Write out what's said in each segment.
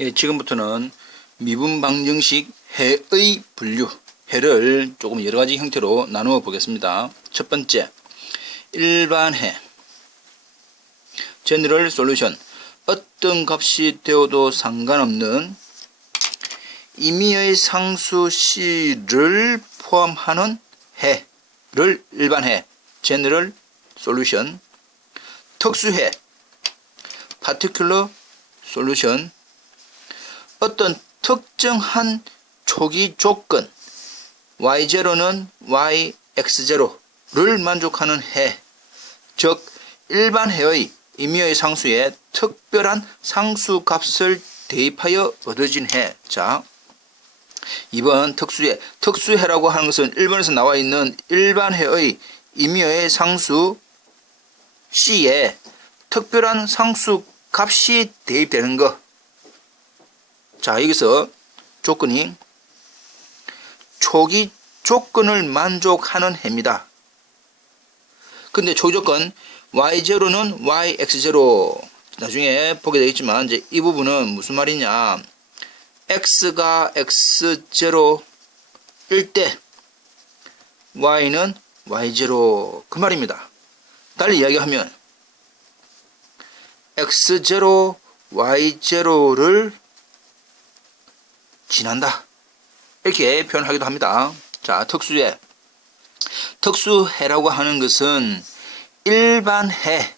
예, 지금부터는 미분 방정식 해의 분류, 해를 조금 여러 가지 형태로 나누어 보겠습니다. 첫 번째, 일반 해, general solution, 어떤 값이 되어도 상관없는 임의의 상수 C를 포함하는 해를 일반 해, general solution, 특수해, particular solution, 어떤 특정한 초기 조건 y0는 y, x0를 만족하는 해, 즉 일반 해의 임의의 상수에 특별한 상수 값을 대입하여 얻어진 해. 자, 2번 특수해. 특수해라고 하는 것은 1번에서 나와 있는 일반 해의 임의의 상수 C에 특별한 상수 값이 대입되는 것. 자, 여기서 조건이 초기 조건을 만족하는 해입니다. 근데 초기 조건 y0는 y, x0, 나중에 보게 되겠지만 이제 이 부분은 무슨 말이냐, x가 x0일 때 y는 y0 그 말입니다. 달리 이야기하면 x0, y0를 지난다, 이렇게 표현하기도 합니다. 자, 특수해. 특수해라고 하는 것은 일반 해의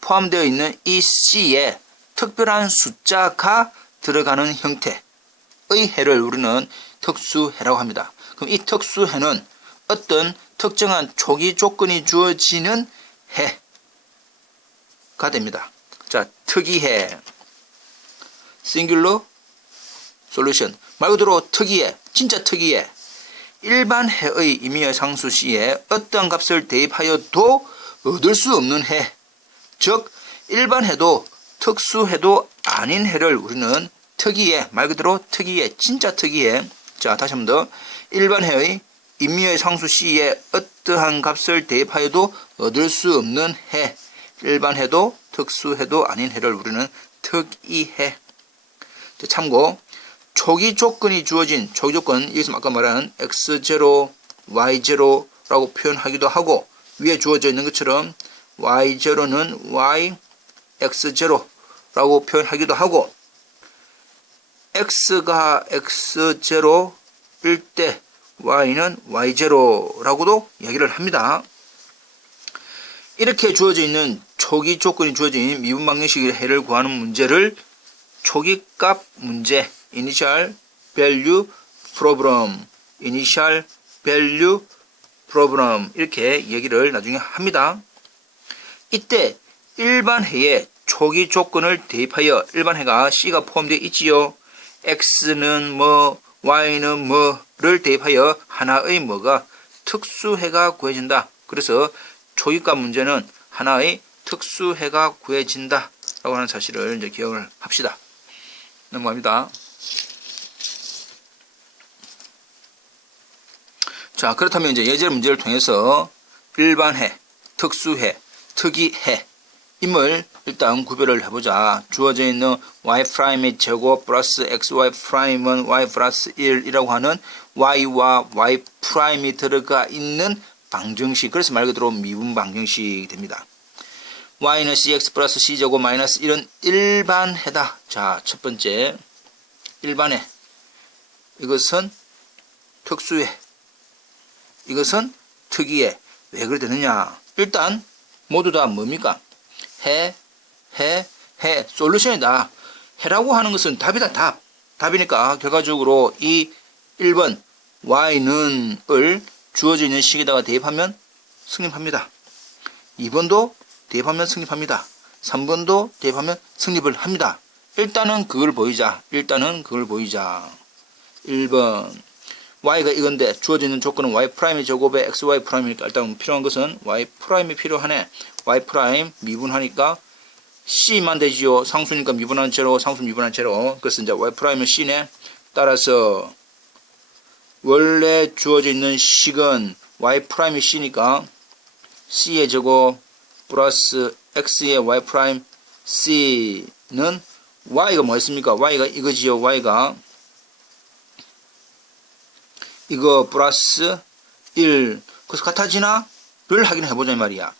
포함되어 있는 이 C에 특별한 숫자가 들어가는 형태의 해를 우리는 특수해라고 합니다. 그럼 이 특수해는 어떤 특정한 초기 조건이 주어지는 해가 됩니다. 자, 특이해, singular solution, 말 그대로 특이해, 진짜 특이해. 일반 해의 임의의 상수 C에 어떤 값을 대입하여도 얻을 수 없는 해, 즉 일반 해도 특수해도 아닌 해를 우리는 특이해, 말 그대로 특이해, 진짜 특이해. 자, 다시 한 번 더. 일반 해의 임의의 상수 C에 어떠한 값을 대입하여도 얻을 수 없는 해, 일반 해도 특수해도 아닌 해를 우리는 특이해. 참고, 초기 조건이 주어진 초기 조건, 여기서 아까 말한 x0, y0라고 표현하기도 하고, 위에 주어져 있는 것처럼 y0는 y, x0라고 표현하기도 하고, x가 x0일 때 y는 y0라고도 이야기를 합니다. 이렇게 주어져 있는 초기 조건이 주어진 미분 방정식의 해를 구하는 문제를 초기값 문제, initial value problem, initial value problem, 이렇게 얘기를 나중에 합니다. 이때 일반 해에 초기 조건을 대입하여, 일반 해가 C가 포함되어 있지요. X는 뭐, Y는 뭐를 대입하여 하나의 뭐가 특수해가 구해진다. 그래서 초기값 문제는 하나의 특수해가 구해진다 라고 하는 사실을 이제 기억을 합시다. 넘어갑니다. 자, 그렇다면 이제 예제 문제를 통해서 일반해, 특수해, 특이해 임을 일단 구별을 해보자. 주어져 있는 y'의 제곱 플러스 xy'은 y 플러스 1이라고 하는 y와 y'이 들어가 있는 방정식, 그래서 말 그대로 미분 방정식이 됩니다. y는 cx 플러스 c제곱 마이너스 1은 일반해다. 자, 첫 번째 일반해, 이것은 특수해, 이것은 특이해. 왜 그래 되느냐, 일단 모두 다 뭡니까? 해, 솔루션이다. 해라고 하는 것은 답이다, 답이니까 결과적으로 이 1번 y는 을 주어져 있는 식에다가 대입하면 성립합니다. 2번도 대입하면 성립합니다. 3번도 대입하면 성립을 합니다. 일단은 그걸 보이자. 1번 y가 이건데 주어져 있는 조건은 y' 제곱에 xy'이니까 일단 필요한 것은 y' 필요하네. y' 미분하니까 c만 되지요. 상수니까 미분한 채로, 상수 미분한 채로. 그래서 이제 y'은 c네. 따라서 원래 주어져 있는 식은 y'이 c니까 c의 제곱 플러스 x의 y' c는 y가 뭐였습니까? y가 이거지요. y가 이거 플러스 1 그래서 같아지나? 를 확인해보자 이 말이야.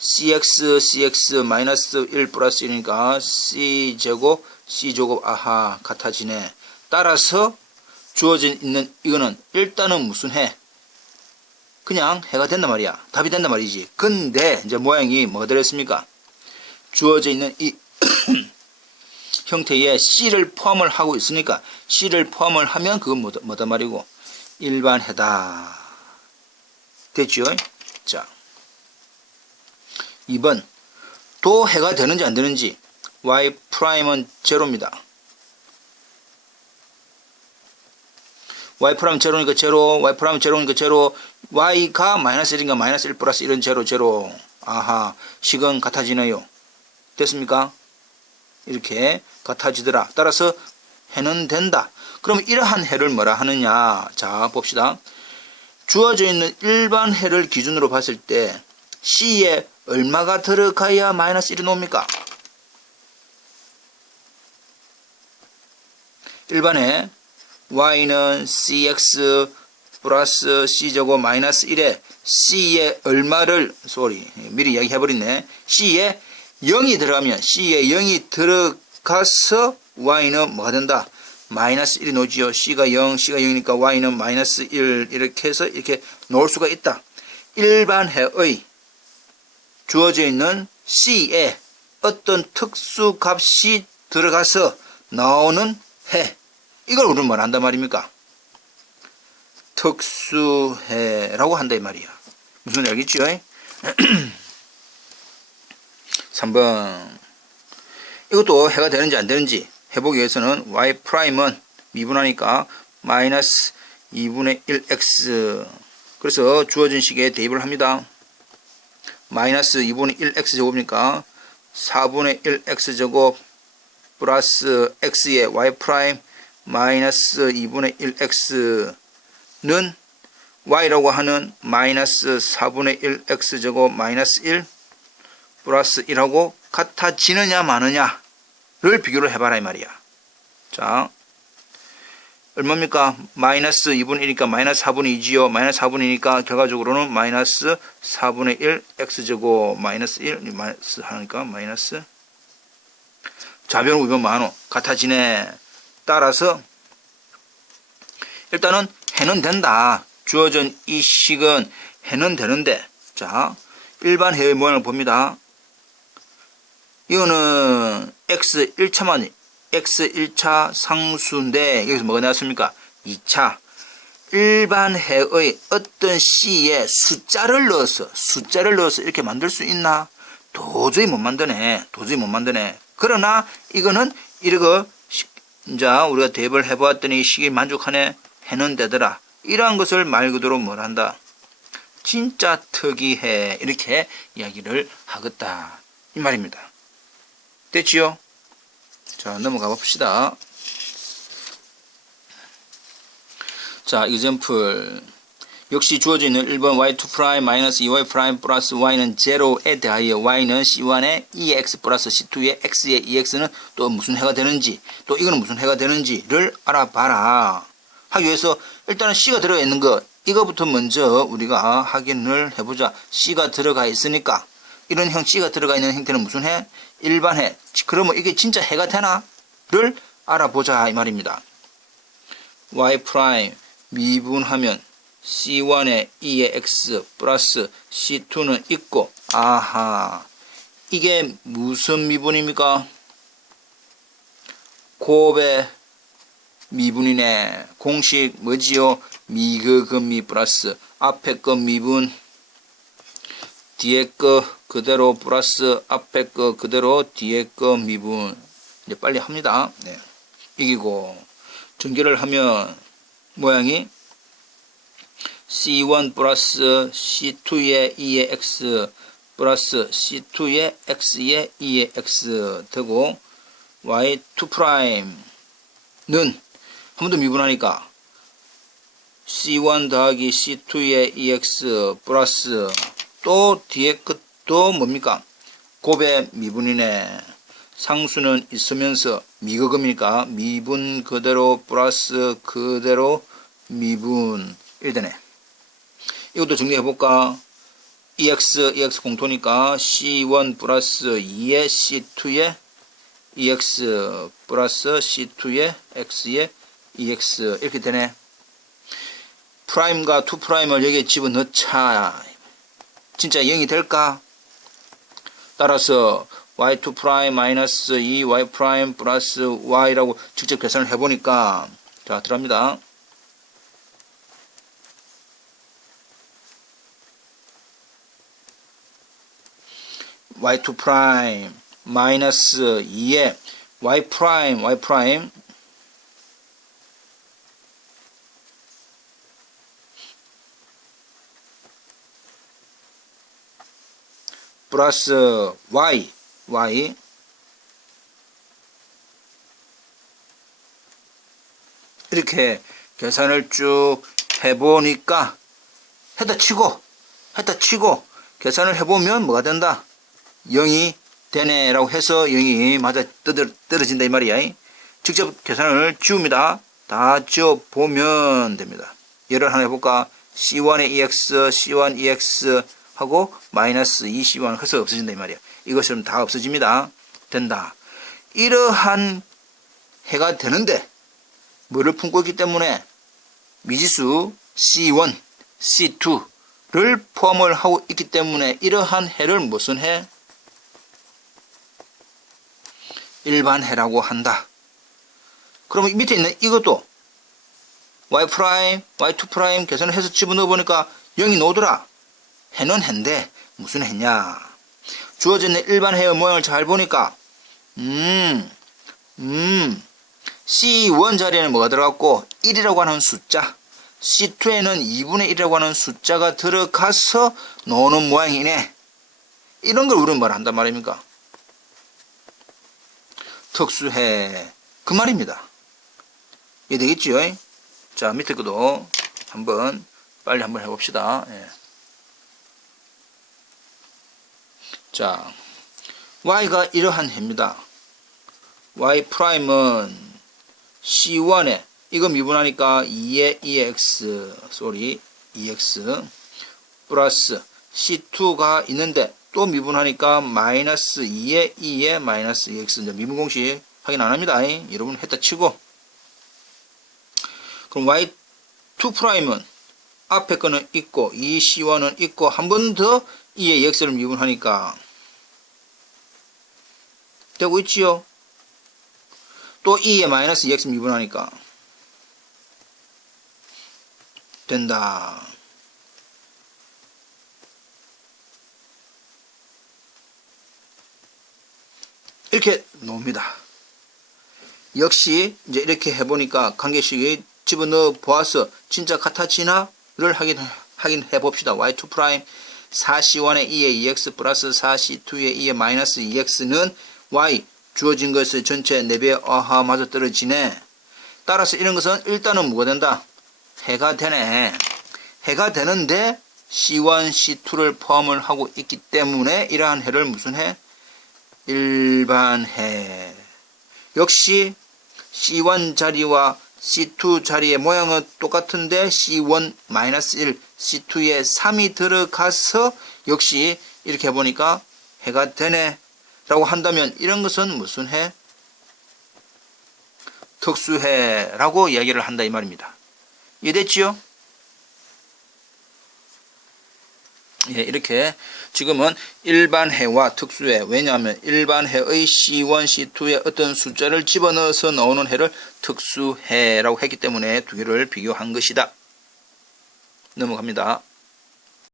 cx 마이너스 1 플러스 1이니까 c제곱 c제곱 아하 같아지네. 따라서 주어져 있는 이거는 일단은 무슨 해? 그냥 해가 된단 말이야. 답이 된단 말이지. 근데 이제 모양이 뭐가 되었습니까? 주어져 있는 이 형태에 c를 포함을 하고 있으니까 c를 포함을 하면 그건 뭐다 말이고 일반 해다. 됐죠? 자, 2번 또 해가 되는지 안 되는지. y'은 제로입니다. y'는 제로니까 제로, y'는 제로니까 제로, y가 마이너스 1인가 마이너스 1 플러스 1은 제로, 제로. 아하, 식은 같아지네요. 됐습니까? 이렇게 같아지더라. 따라서 해는 된다. 그럼 이러한 해를 뭐라 하느냐. 자, 봅시다. 주어져 있는 일반 해를 기준으로 봤을 때 C에 얼마가 들어가야 마이너스 1이 나옵니까? 일반에 y는 cx 플러스 c제곱 마이너스 1에 c에 얼마를 미리 이야기해버렸네. c에 0이 들어가면 c에 0이 들어가서 y는 뭐가 된다? 마이너스 1이 나오지요. c가 0, c가 0이니까 y는 마이너스 1 이렇게 해서 이렇게 놓을 수가 있다. 일반 해의 주어져 있는 c에 어떤 특수 값이 들어가서 나오는 해. 이걸 우리는 뭘 한단 말입니까? 특수해라고 한다 이 말이야. 무슨 얘기죠? 3번 이것도 해가 되는지 안 되는지 해보기 위해서는 y'은 미분하니까 마이너스 2분의 1x 그래서 주어진 식에 대입을 합니다. 마이너스 2분의 1x 제곱이니까 4분의 1x 제곱 플러스 x의 y' 마이너스 2분의 1x는 y라고 하는 마이너스 4분의 1x 제곱 마이너스 1 플러스 1하고 같아지느냐 마느냐를 비교를 해봐라 이 말이야. 자, 얼마입니까? 마이너스 2분의 1이니까 마이너스 4분의 2지요. 마이너스 4분의 2니까 결과적으로는 마이너스 4분의 1 x제곱 마이너스 1 마이너스 하니까 마이너스 좌변 우변 만호 같아지네. 따라서 일단은 해는 된다. 주어진 이 식은 해는 되는데 자 일반 해의 모양을 봅니다. 이거는 x 1차 상수인데 여기서 뭐가 나왔습니까? 2차 일반 해의 어떤 c에 숫자를 넣어서 이렇게 만들 수 있나? 도저히 못 만드네. 그러나 이거는 이거 이제 우리가 대입을 해보았더니 식이 만족하네. 해는 되더라. 이러한 것을 말 그대로 뭘 한다? 진짜 특이해. 이렇게 이야기를 하겠다. 이 말입니다. 됐지요? 자, 넘어가 봅시다. 자, example. 역시 주어져 있는 1번 y2' 마이너스 2y' 플러스 y는 제로에 대하여 y는 c1의 2x 플러스 c2의 x의 2x는 또 무슨 해가 되는지 또 이거는 무슨 해가 되는지를 알아봐라. 하기 위해서 일단은 c가 들어가 있는 거 이거부터 먼저 우리가 확인을 해보자. c가 들어가 있으니까 이런 형 c가 들어가 있는 형태는 무슨 해? 일반 해. 그러면 이게 진짜 해가 되나? 를 알아보자 이 말입니다. y' 미분하면 c1의 2의 x 플러스 c2는 있고 아하 이게 무슨 미분입니까? 곱의 미분이네. 공식 뭐지요? 미그금미 플러스 앞에 거 미분 뒤에 거 그대로 플러스 앞에 거 그대로 뒤에 거 미분. 이제 빨리 합니다. 네. 이기고 전개를 하면 모양이 c1 플러스 c2의 2의 x 플러스 c2의 x의 2의 x 되고 y2'는 한 번 더 미분하니까 c1 더하기 c2의 2x 플러스 또 뒤에 것도 뭡니까? 곱의 미분이네. 상수는 있으면서 미거금이니까 미분 그대로 플러스 그대로 미분 1되네. 이것도 정리해볼까? EX 공통이니까 C1 플러스 2의 C2의 EX 플러스 C2의 X의 EX 이렇게 되네. 프라임과 2프라임을 여기에 집어넣자. 진짜 0이 될까? 따라서 y2 프라임 마이너스 2y 프라임 플러스 y라고 직접 계산을 해보니까 자 들어갑니다. y2 프라임 마이너스 2에 y 프라임 플러스 y 이렇게 계산을 쭉 해보니까 했다 치고 계산을 해보면 뭐가 된다? 0이 되네 라고 해서 0이 맞아 떨어진다 이 말이야. 직접 계산을 지웁니다. 다 지워보면 됩니다. 예를 하나 해볼까? C1의 EX, C1 EX 하고 마이너스 2C1 해서 없어진다 이 말이야. 이것은 다 없어집니다. 된다. 이러한 해가 되는데 뭐를 품고 있기 때문에 미지수 C1, C2를 포함을 하고 있기 때문에 이러한 해를 무슨 해? 일반해라고 한다. 그러면 밑에 있는 이것도 y 프라임, y2 프라임 계산을 해서 집어넣어 보니까 0이 나오더라. 해는 해인데 무슨 해냐? 주어진 일반해의 모양을 잘 보니까 C1 자리에는 뭐가 들어갔고 1이라고 하는 숫자, C2에는 2분의 1이라고 하는 숫자가 들어가서 나오는 모양이네. 이런 걸 우리는 뭘 한단 말입니까? 특수해. 그 말입니다. 이해되겠지요? 자, 밑에 것도 빨리 한번 해봅시다. 예. 자, y가 이러한 해입니다. y 프라임은 C1에 이거 미분하니까 2의 2x 플러스 C2가 있는데 또 미분하니까 마이너스 2의 2의 마이너스 2x 이제 미분 공식 확인 안 합니다. 여러분 했다 치고 그럼 y2 프라임은 앞에 거는 있고 이 C1은 있고 한 번 더 2의 x를 미분하니까 되고 있지요. 또 2의 마이너스 2x 미분하니까 된다. 이렇게 나옵니다. 역시 이제 이렇게 해보니까 관계식이 집어넣어 보아서 진짜 같아지나를 확인해 봅시다. y2 프라임 4c1의 2의 2x 플러스 4c2의 2의 마이너스 2x는 y 주어진 것을 전체 4배 아하 맞아 떨어지네. 따라서 이런 것은 일단은 뭐가 된다? 해가 되네. 해가 되는데 C1, C2를 포함을 하고 있기 때문에 이러한 해를 무슨 해? 일반해. 역시 C1 자리와 C2 자리의 모양은 똑같은데 C1 마이너스 1, C2에 3이 들어가서 역시 이렇게 해보니까 해가 되네 라고 한다면 이런 것은 무슨 해? 특수해 라고 이야기를 한다 이 말입니다. 이해됐지요? 예, 이렇게 지금은 일반해와 특수해, 왜냐하면 일반해의 C1, C2의 어떤 숫자를 집어넣어서 나오는 해를 특수해라고 했기 때문에 두 개를 비교한 것이다. 넘어갑니다.